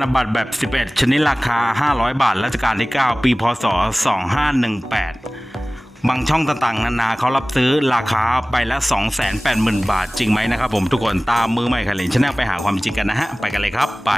นบัตรแบบ 11 ชนิดราคา 500 บาทรัชกาลที่ 9 ปี พศ 2518 บางช่องต่างๆ นานาเขารับซื้อราคาไปละ 280,000 บาทจริงไหมนะครับผมทุกคนตามมือใหม่ขันเลนชแนลไปหาความจริงกันนะฮะ ไปกันเลยครับ ไป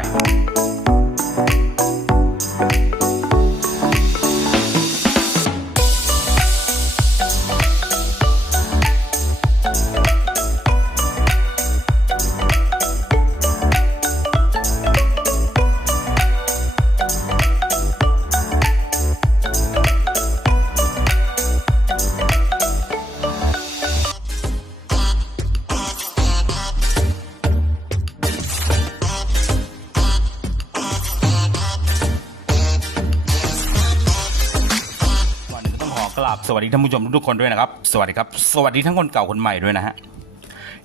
สวัสดีท่านผู้ชมทุกๆคนด้วยนะครับ สวัสดีครับ สวัสดีทั้งคนเก่าคนใหม่ด้วยนะฮะ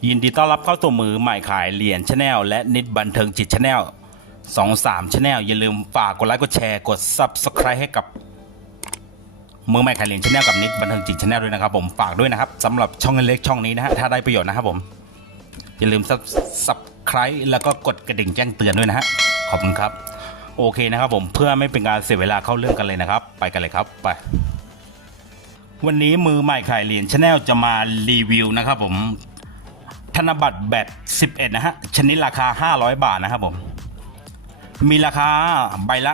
ยินดีต้อนรับเข้าสู่มือใหม่ขายเหรียญชาแนลและนิดบันเทิงจิตชาแนลสองสามชาแนลอย่าลืมฝากกดไลค์กดแชร์กด Subscribe ให้กับมือใหม่ขายเหรียญชาแนลกับนิดบันเทิงจิตชาแนลด้วยนะครับผมฝากด้วยนะครับสำหรับช่องเล็กช่องนี้นะฮะถ้าได้ประโยชน์นะครับผมอย่าลืม Subscribe แล้วก็กดกระดิ่งแจ้งเตือนด้วยนะฮะขอบคุณครับ โอเคนะครับผมเพื่อไม่เป็นการเสียเวลาเข้าเรื่องกันเลยนะครับ ไปกันเลยครับไป วันนี้มือใหม่ขายเหรียญชาแนลจะมารีวิวนะครับผม ธนบัตรแบบ11 นะฮะ ชนิดราคา 500 บาทนะครับผม มีราคาใบละ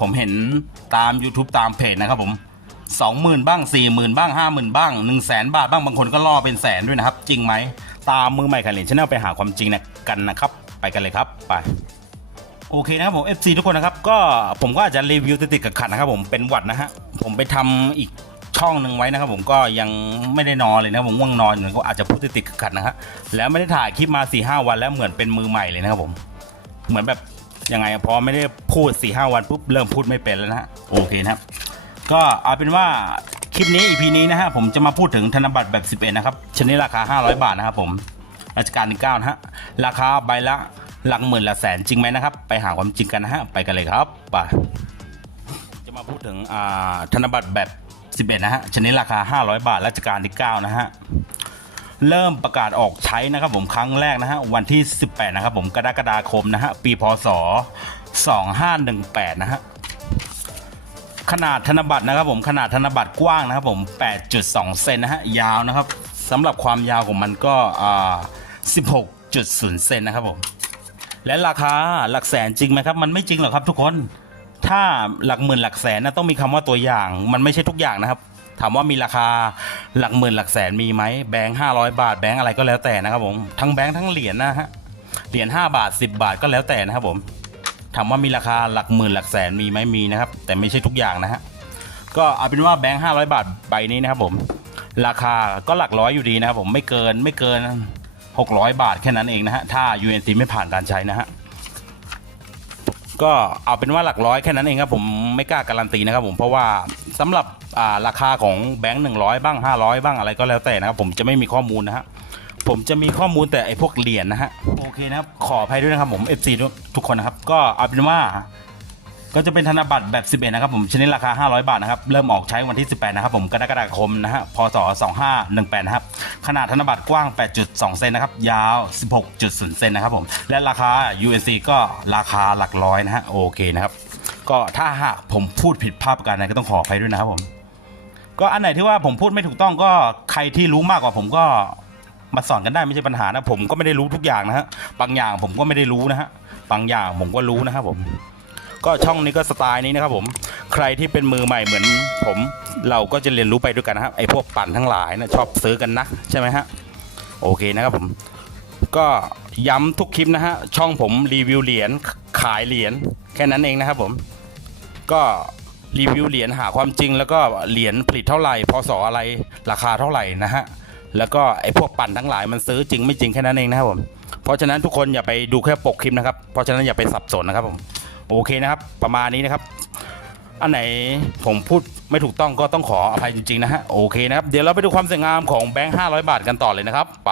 ผมเห็นตาม YouTube ตามเพจนะครับผม 20,000 บ้าง 40,000 บ้าง 50,000 บ้าง 1 0 0 0 0 0 บาทบ้าง บางคนก็ล่อเป็นแสนด้วยนะครับ จริงไหม ตามมือใหม่ขายเหรียญชาแนลไปหาความจริงนะกันนะครับ ไปกันเลยครับ ไปโอเคนะครับผม FC ทุกคนนะครับ ก็ผมก็อาจจะรีวิวติดๆกับขัดนะครับผมเป็นวัดนะฮะ ผมไปทำอีก ช่องหนึ่งไว้นะครับผมก็ยังไม่ได้นอนเลยนะผมง่วงนอนอยู่ก็อาจจะพูดติดขัดนะฮะแล้วไม่ได้ถ่ายคลิปมา4ีหวันแล้วเหมือนเป็นมือใหม่เลยนะครับผม เหมือนแบบยังไงพอไม่ได้พูด4ีหวันปุ๊บเริ่มพูดไม่เป็นแล้วนะฮะโอเคนะครับ ก็เอาเป็นว่าคลิปนี้ EP นี้นะฮะผมจะมาพูดถึงธนบัตรแบบ 11 นะครับชนิดราคา 500 บาทนะครับผมรัชกาลที่9นะฮะราคาใบละหลักหมื่นหลักแสนจริงไหมนะครับ ไปหาความจริงกันนะฮะไปกันเลยครับไปจะมาพูดถึงธนบัตรแบบ 11 นะฮะ ชนิดราคา 500 บาทรัชกาลที่ 9 นะฮะ เริ่มประกาศออกใช้นะครับผมครั้งแรกนะฮะ วันที่ 18 นะครับผมกรกฎาคมนะฮะ ปีพศ 2518 นะฮะ ขนาดธนบัตรนะครับผมขนาดธนบัตรกว้างนะครับผม 8.2 เซนนะฮะ ยาวนะครับสำหรับความยาวของมันก็อ่า16.0 เซนนะครับผม และราคาหลักแสนจริงไหมครับ มันไม่จริงหรอกครับทุกคน ถ้าหลักหมื่นหลักแสนนะต้องมีคำว่าตัวอย่าง มันไม่ใช่ทุกอย่างนะครับ ถามว่ามีราคาหลักหมื่นหลักแสนมีไหมแบงค์ห้าร้อยบาทแบงค์อะไรก็แล้วแต่นะครับผมทั้งแบงค์ทั้งเหรียญนะฮะเหรียญ5บาท10บบาทก็แล้วแต่นะครับผมถามว่ามีราคาหลักหมื่นหลักแสนมีไหมมีนะครับ แต่ไม่ใช่ทุกอย่างนะฮะก็เอาเป็นว่าแบงค์ห้าร้อยบาทใบนี้นะครับผม ราคาก็หลักร้อยอยู่ดีนะครับผมไม่เกินไม่เกิน600บาทแค่นั้นเองนะฮะถ้า UNC ไม่ผ่านการใช้นะฮะ ก็เอาเป็นว่าหลักร้อยแค่นั้นเองครับผมไม่กล้าการันตีนะครับผมเพราะว่าสำหรับราคาของแบงค์หนึ่งร้อยบ้างห้าร้อยบ้างอะไรก็แล้วแต่นะครับผมจะไม่มีข้อมูลนะฮะผมจะมีข้อมูลแต่ไอ้พวกเหรียญนะฮะโอเคนะครับขออภัยด้วยนะครับผม FC ทุกคนนะครับก็เอาเป็นว่า ก็จะเป็นธนบัตรแบบ 11 นะครับผมชนิดราคา 500 บาทนะครับ เริ่มออกใช้วันที่ 18 นะครับผมกรกฎาคมนะฮะพศ 2518 นะครับ ขนาดธนบัตรกว้าง 8.2 เซนนะครับ ยาว 16.0 เซนนะครับผม และราคา UNC ก็ราคาหลักร้อยนะฮะ โอเคนะครับ ก็ถ้าหากผมพูดผิดพลาดประการใดก็ต้องขออภัยด้วยนะครับผม ก็อันไหนที่ว่าผมพูดไม่ถูกต้องก็ใครที่รู้มากกว่าผมก็มาสอนกันได้ไม่ใช่ปัญหานะ ผมก็ไม่ได้รู้ทุกอย่างนะฮะ บางอย่างผมก็ไม่ได้รู้นะฮะ บางอย่างผมก็รู้นะครับผม ก็ช่องนี้ก็สไตล์นี้นะครับผม ใครที่เป็นมือใหม่เหมือนผมเราก็จะเรียนรู้ไปด้วยกันนะครับไอ้พวกปั่นทั้งหลายนะชอบซื้อกันนะใช่ไหมฮะโอเคนะครับผม ก็ย้ำทุกคลิปนะฮะช่องผมรีวิวเหรียญขายเหรียญแค่นั้นเองนะครับผม ก็รีวิวเหรียญหาความจริง แล้วก็เหรียญผลิตเท่าไหร่พศอะไรราคาเท่าไหร่นะฮะแล้วก็ไอ้พวกปั่นทั้งหลายมันซื้อจริงไม่จริงแค่นั้นเองนะครับผมเพราะฉะนั้นทุกคนอย่าไปดูแค่ปกคลิปนะครับเพราะฉะนั้นอย่าไปสับสนนะครับผม โอเคนะครับ ประมาณนี้นะครับ อันไหนผมพูดไม่ถูกต้องก็ต้องขออภัยจริงๆนะฮะโอเคนะครับ เดี๋ยวเราไปดูความสวยงามของแบงค์500 บาทกันต่อเลยนะครับ ไป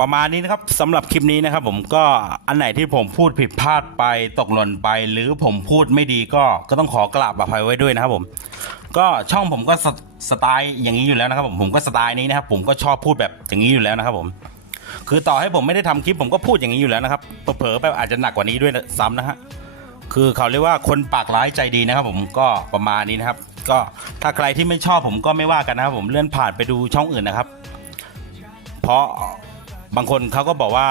ประมาณนี้นะครับสำหรับคลิปนี้นะครับผมก็อันไหนที่ผมพูดผิดพลาดไปตกหล่นไป หรือผมพูดไม่ดีก็ก็ต้องขอกราบอภัยไว้ด้วยนะครับผมก็ช่องผมก็สสไตล์อย่างนี้อยู่แล้วนะครับผมผมก็สไตล์นี้นะครับผมก็ชอบพูดแบบอย่างนี้อยู่แล้วนะครับผมคือต่อให้ผมไม่ได้ทำคลิปผมก็พูดอย่างนี้อยู่แล้วนะครับเผลอๆไปอาจจะหนักกว่านี้ด้วยซ้ำนะฮะคือเขาเรียกว่าคนปากร้ายใจดีนะครับ ผมก็ประมาณนี้นะครับ ก็ถ้าใครที่ไม่ชอบผมก็ไม่ว่ากันนะครับ ผมเลื่อนผ่านไปดูช่องอื่นนะครับ เพราะ บางคนเขาก็บอกว่า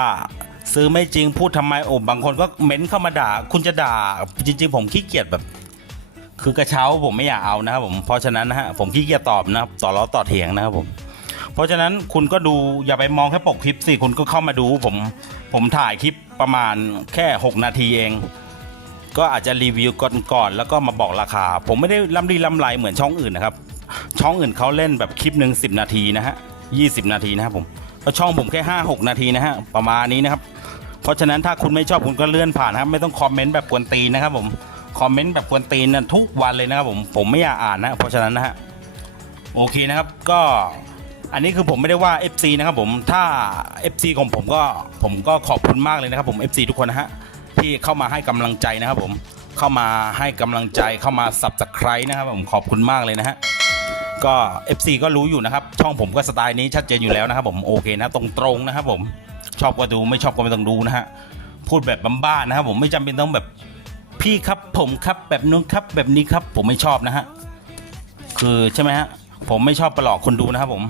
ซื้อไม่จริงพูดทำไมโอ้บางคนก็เม้นเข้ามาด่า คุณจะด่า จริง ๆ ผมขี้เกียจแบบ คือกระเช้าผมไม่อยากเอานะครับผมเพราะฉะนั้นนะฮะผมขี้เกียจตอบนะครับต่อล้อต่อเถียงนะครับผม เพราะฉะนั้นคุณก็ดูอย่าไปมองแค่ปกคลิปสิคุณก็เข้ามาดู ผมผมถ่ายคลิปประมาณแค่ 6 นาทีเอง ก็อาจจะรีวิวก่อนๆแล้วก็มาบอกราคา ผมไม่ได้ล่ำรีล่ำไรเหมือนช่องอื่นนะครับ ช่องอื่นเขาเล่นแบบคลิปหนึ่งสินาทีนะฮะยีนาทีนะครับผม เพราะช่องผมแค่5 6นาทีนะฮะประมาณนี้นะครับ เพราะฉะนั้นถ้าคุณไม่ชอบคุณก็เลื่อนผ่านครับ ไม่ต้องคอมเมนต์แบบกวนตีนนะครับผมคอมเมนต์แบบกวนตีนนั่นทุกวันเลยนะครับผมผมไม่อยากอ่านนะเพราะฉะนั้นนะฮะโอเคนะครับก็อันนี้คือผมไม่ได้ว่า FC นะครับผมถ้า FC ของผมก็ผมก็ขอบคุณมากเลยนะครับผม FC ทุกคนนะฮะที่เข้ามาให้กำลังใจนะครับผมเข้ามาให้กำลังใจเข้ามาสับสไครนะครับผมขอบคุณมากเลยนะฮะ ก็ FC ก็รู้อยู่นะครับ ช่องผมก็สไตล์นี้ชัดเจนอยู่แล้วนะครับผมโอเคนะตรงๆนะครับผมชอบก็ดูไม่ชอบก็ไม่ต้องดูนะฮะพูดแบบบ้าๆนะครับผมไม่จำเป็นต้องแบบพี่ครับผมครับแบบนู้นครับแบบนี้ครับผมไม่ชอบนะฮะคือใช่ไหมฮะผมไม่ชอบประหลอกคนดูนะครับผม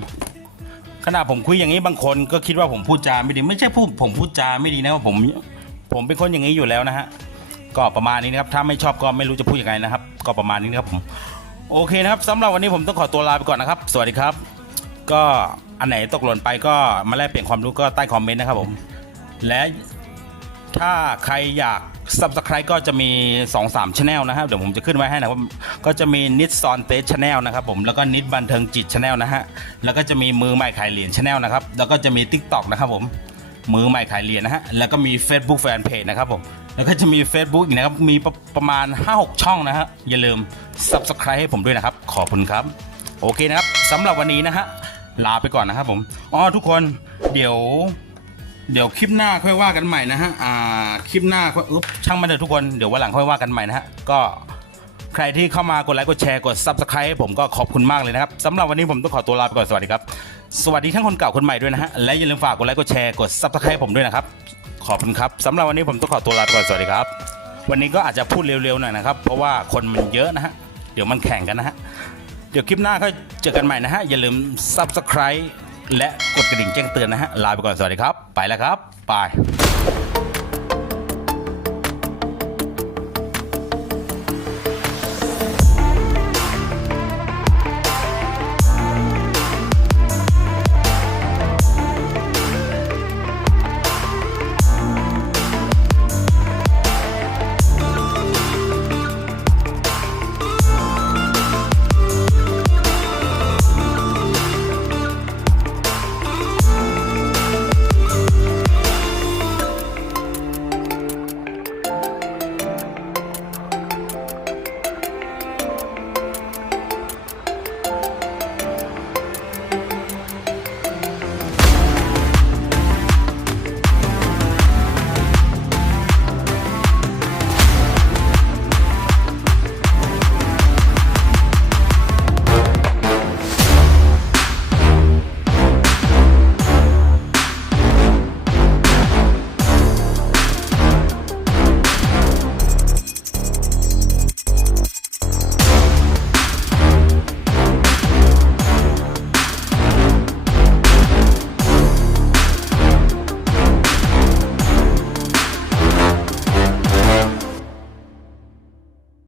ขณะผมคุยอย่างนี้บางคนก็คิดว่าผมพูดจาไม่ดี ไม่ใช่พูดผมพูดจาไม่ดีนะครับผมผมเป็นคนอย่างนี้อยู่แล้วนะฮะก็ประมาณนี้นะครับถ้าไม่ชอบก็ไม่รู้จะพูดยังไงนะครับ ก็ประมาณนี้นะครับผม โอเคนะครับสำหรับวันนี้ผมต้องขอตัวลาไปก่อนนะครับ สวัสดีครับ ก็อันไหนตกหล่นไปก็มาแลกเปลี่ยนความรู้ก็ใต้คอมเมนต์นะครับผม และถ้าใครอยาก subscribe ก็จะมี 2-3 channel นะครับ เดี๋ยวผมจะขึ้นไว้ให้นะครับก็จะมีนิดซอนเตช channel นะครับผมแล้วก็นิดบันเทิงจิต channel นะฮะแล้วก็จะมีมือใหม่ขายเหรียญ channel นะครับแล้วก็จะมี TikTok นะครับผมมือใหม่ขายเหรียญนะฮะแล้วก็มี Facebook Fanpage นะครับผม แล้วก็จะมี Facebook อีกนะครับ มีประประมาณ 5-6 ช่องนะฮะ อย่าลืม Subscribe ให้ผมด้วยนะครับ ขอบคุณครับ โอเคนะครับสำหรับวันนี้นะฮะ ลาไปก่อนนะครับผม อ๋อทุกคนเดี๋ยว เดี๋ยวคลิปหน้าค่อยว่ากันใหม่นะฮะ อ่า คลิปหน้าค่อยอุ๊บช่างมันเถอะทุกคน เดี๋ยววันหลังค่อยว่ากันใหม่นะฮะ ก็ใครที่เข้ามากดไลค์กดแชร์กด Subscribe ให้ผมก็ขอบคุณมากเลยนะครับสำหรับวันนี้ผมต้องขอตัวลาไปก่อนสวัสดีครับ สวัสดีทั้งคนเก่าคนใหม่ด้วยนะฮะ และอย่าลืมฝากกดไลค์กดแชร์กด Subscribe ให้ผมด้วยนะครับ อบคุณครับสำหรับวันนี้ผมต้องขอตัวลาไปก่อนสวัสดีครับ วันนี้ก็อาจจะพูดเร็วๆหน่อยนะครับ เพราะว่าคนมันเยอะนะฮะ เดี๋ยวมันแข่งกันนะฮะ เดี๋ยวคลิปหน้าก็เจอกันใหม่นะฮะ อย่าลืม Subscribe และกดกระดิ่งแจ้งเตือนนะฮะ ลาไปก่อนสวัสดีครับ ไปแล้วครับ บาย